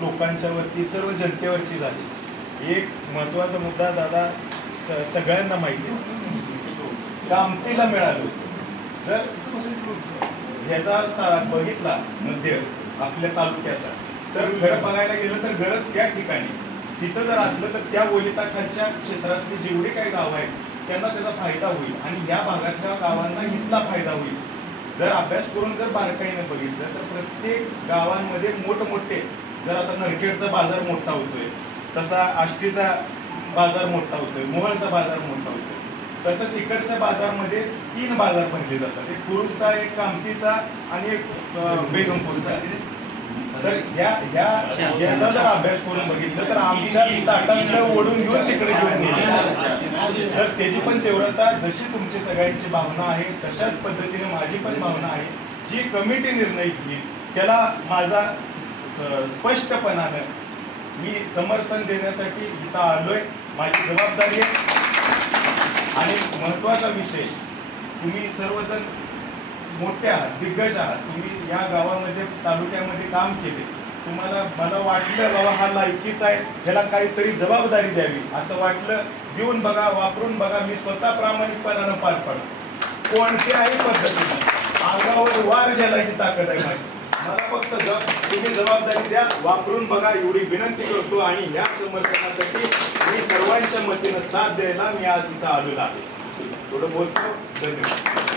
लोकांच्या वरती, सर्व जनतेवरती झाली। एक महत्त्वाचा मुद्दा दादा सगळ्यांना माहिती आहे, कामतीला मिळालं। जर ह्याचा बघितला मध्य आपल्या तालुक्याचा, तर घर बघायला गेलं तर गरज त्या ठिकाणी तिथं जर असलं तर त्या ओलिताखालच्या क्षेत्रातली जेवढी काही गावं आहेत त्यांना त्याचा फायदा होईल आणि या भागातल्या गावांना इथला फायदा होईल। जर अभ्यास करून जर बारकाईने बघितलं तर प्रत्येक गावांमध्ये मोठमोठे, जर आता नरखेडचा बाजार मोठा होतोय, तसा आष्टीचा बाजार मोठा होतोय, मोहोळचा बाजार मोठा होतोय, तसं तिकडच्या बाजारमध्ये 3 बाजार भरले जातात, एक कुरुलचा, एक कामतीचा आणि एक बेगमपूरचा। तर याचा जर अभ्यास करून बघितलं तर आमच्या ताटातलं ओढून घेऊन तिकडे घेऊन गेले, तर त्याची पण तीव्रता जशी तुमची सगळ्यांची भावना आहे तशाच पद्धतीने माझी पण भावना आहे। जी कमिटी निर्णय घेईल त्याला माझा स्पष्टपणानं मी समर्थन देण्यासाठी इथं आलोय, माझी जबाबदारी आहे। आणि महत्त्वाचा विषय, तुम्ही सर्वजण मोठे आहात, दिग्गज आहात, तुम्ही या गावामध्ये तालुक्यामध्ये काम केले, तुम्हाला मला वाटलं बाबा हा लायकीच आहे, ह्याला काहीतरी जबाबदारी द्यावी असं वाटलं, देऊन बघा, वापरून बघा, मी स्वतः प्रामाणिकपणानं पार पडतो कोणत्याही पद्धतीने, अंगावर वार ज्यालाची ताकद आहे माझी। मला फक्त तुम्ही जबाबदारी द्या, वापरून बघा एवढी विनंती करतो। आणि या समर्थनासाठी मी सर्वांच्या मतीनं साथ द्यायला मी आज इथं आलेलो आहे। थोडं बोलतो, धन्यवाद।